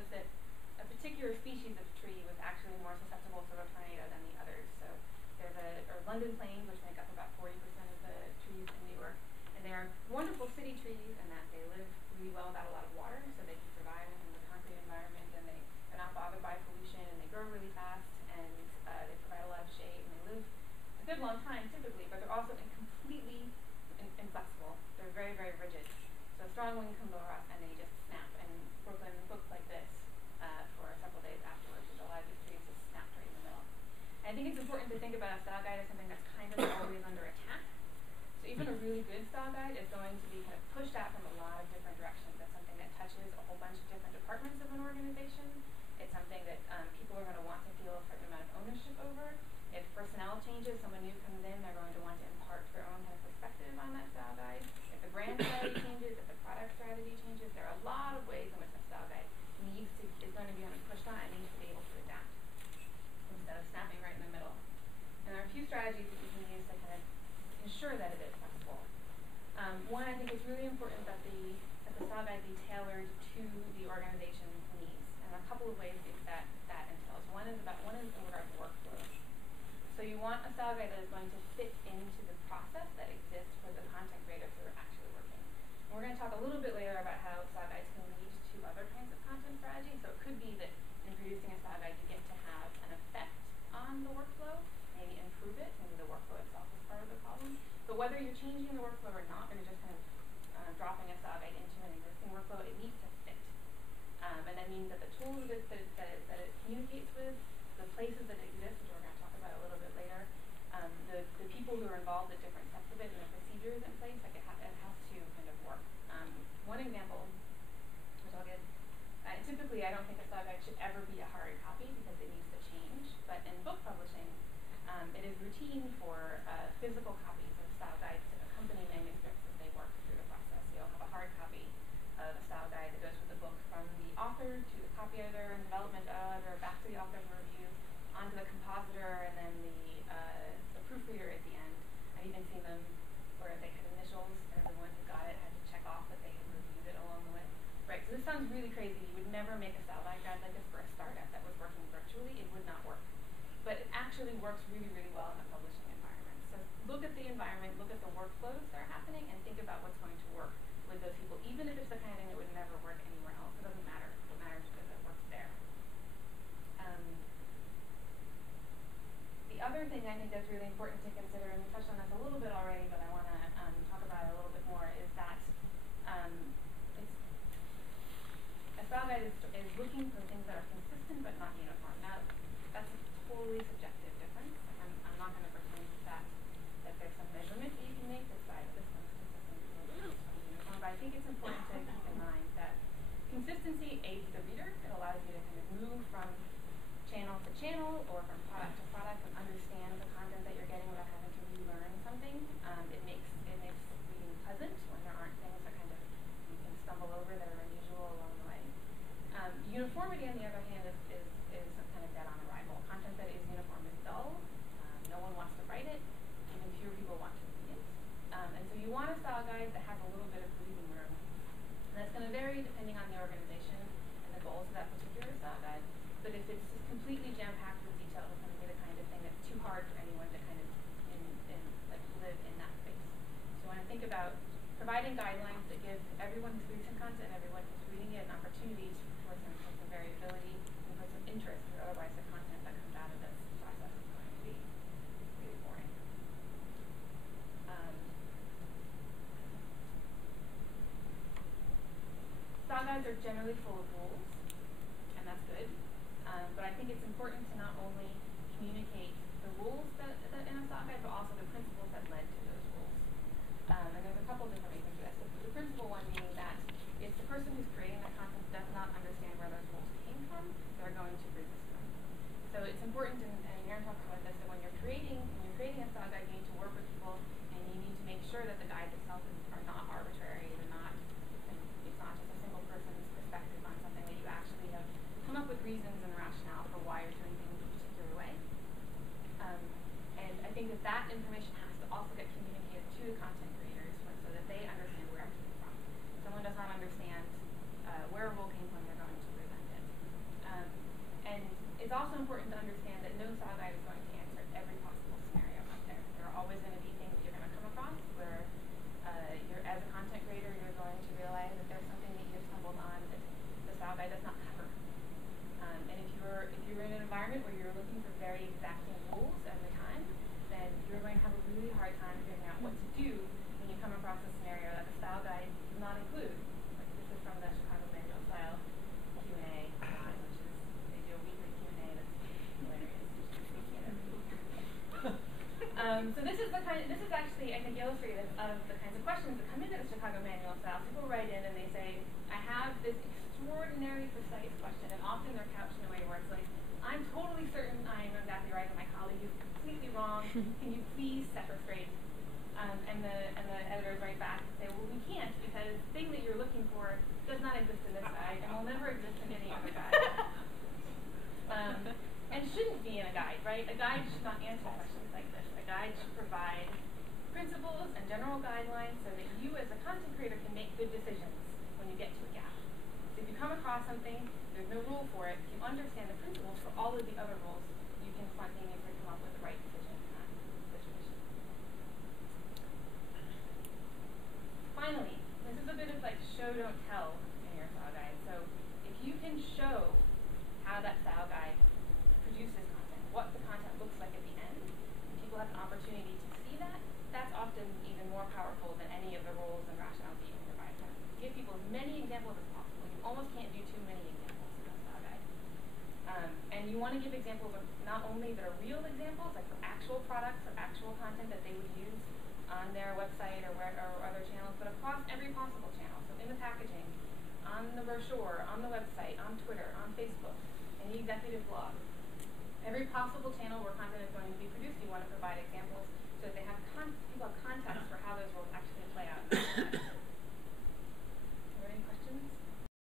was that a particular species of tree was actually more susceptible to a tornado than the others. So there's London planes, which make up about 40% of the trees in New York, and they are wonderful city trees in that they live really well without a lot of water, so they can survive in the concrete environment, and they're not bothered by pollution, and they grow really fast, and they provide a lot of shade, and they live a good long time typically, but they're also completely inflexible. They're very, very rigid. So a strong wind comes over us, and they just snap, and Brooklyn looks like this for several days afterwards, with a lot of these trees just snapped right in the middle. And I think it's important to think about a style guide as something that's kind of always under attack. So even a really good style guide is going to be kind of pushed out from a lot of different directions. That's something that touches a whole bunch of different departments of an organization. It's something that people are going to want to feel a certain amount of ownership over. If personnel changes, someone new comes in, they're going to want to impart their own kind of perspective on that style guide. If the brand strategy changes, if the product strategy changes, there are a lot of ways in which a style guide is going to be pushed on and needs to be able to adapt instead of snapping right in the middle. And there are a few strategies that you can use to kind of ensure that it is flexible. One, I think it's really important that the style guide be tailored to the organization's needs. And a couple of ways that entails. One is in regard to workflow. So you want a style guide that is going to fit into the process that exists for the content creators who are actually working. And we're going to talk a little bit later about how style guides can lead to other kinds of content strategy. So it could be that in producing a style guide, you get to have an effect on the workflow, maybe improve it, maybe the workflow itself is part of the problem. But whether you're changing the workflow or not, or you're just kind of dropping a style guide into an existing workflow, it needs to fit. And that means that the tools that it communicates with, the places that it exists, which we're going to talk about a little bit later, the people who are involved at different steps of it, and the procedures in place, like it has to kind of work. One example, which I'll give, typically I don't think a style guide should ever be a hard copy because it needs to change, but in book publishing, it is routine for physical copies of style guides to accompany manuscripts as they work through the process. You'll have a hard copy of a style guide that goes with the book from the author to the copy editor and development editor, back to the author for review, onto the compositor, and then the proofreader at the end. I've even seen them where they had initials, and everyone who got it had to check off that they had reviewed it along the way. Right, so this sounds really crazy. You would never make a style guide like this for a startup that was working virtually. It would not work. But it actually works really, really well in a publishing environment. So look at the environment, look at the workflows that are happening, and think about what's going to work with those people, even if it's the kind of thing that would never work anywhere else. It doesn't matter. What matters is that it works there. The other thing I think that's really important to consider, and we touched on this a little bit already, but I want to talk about it a little bit more, is that a style guide is looking for things that are consistent but not uniform. Now, that's a totally subjective difference. I'm not going to pretend that there's some measurement that you can make to decide that this one's consistent and this one's uniform, but I think it's important to keep in mind that consistency aids the reader. It allows you to kind of move from channel to channel or from product to product and understand the content that you're getting without having to relearn something. It makes reading pleasant when there aren't things that kind of you can stumble over that are unusual along the way. Uniformity, on the other hand, is kind of dead on arrival. Content that is uniform is dull. No one wants to write it. Even fewer people want to read it. And so you want a style guide that has a little bit of breathing room. And that's going to vary depending on the organization and the goals of that particular style guide. But if it's just completely jam-packed with detail, it's going to be the kind of thing that's too hard for anyone to kind of live in that space. So when I think about providing guidelines that give everyone who's reading content, everyone who's reading it, an opportunity for some variability and for some interest, or otherwise the content that comes out of this process is going to be really boring. Style guides are generally full of rules, and that's good. But I think it's important to not only communicate the rules that in a style guide, but also the principles that led to those rules. And there's a couple different reasons for this. The principal one being that if the person who's creating the content does not understand where those rules came from, they're going to resist them. So it's important, and Erin talks about this, that when you're creating a style guide, you need to work with people, and you need to make sure that the guides itself are not arbitrary. It's not just a single person's perspective on something, that you actually have come up with reasons and rationale for why you're doing things a particular way. And I think that information has to also get communicated to the content creators so that they understand where it came from. If someone does not understand where a rule came from, they're going to resent it. it's also important to understand that no style guide is going to answer every possible scenario out there. There are always going to be things you're going to come across where as a content creator, you're going to realize that there's something that you've stumbled on that the style guide does not cover. And if you're in an environment where you're looking for very exacting rules every time, then you're going to have a really hard time figuring out what to do when you come across a scenario that the style guide does not include. Like this is from the Chicago Manual Style Q&A, which is they do a weekly Q&A that's hilarious. So this is actually, I think, illustrative of the kinds of questions that come into the Chicago Manual Style. People write in and they say, I have this extraordinary precise question, and often they're couched in a way where it's like, I'm totally certain I'm exactly right, and my colleague is completely wrong. Can you please set her straight? And the editors write back and say, well, we can't, because the thing that you're looking for does not exist in this guide, and will never exist in any other guide. And shouldn't be in a guide, right? A guide should not answer questions like this. A guide should provide principles and general guidelines so that you as a content creator can make good decisions when you get to a gap. So if you come across something, there's no rule for it, if you understand the principles for all of the other rules, you can spontaneously come up with the right decision in that situation. Finally, this is a bit of like show, don't tell in your style guide. So if you can show how that style guide produces content, what the content looks like at the end, and people have an opportunity to see that, that's often even more powerful than any of the rules and rationales that you can provide them. Give people as many examples as possible. You almost can't do too many examples in a style guide. And you want to give examples of not only that are real examples, like for actual products or actual content that they would use on their website or other channels, but across every possible channel. So in the packaging, on the brochure, on the website, on Twitter, on Facebook, in the executive blog. Every possible channel where content is going to be produced, you want to provide examples so that they have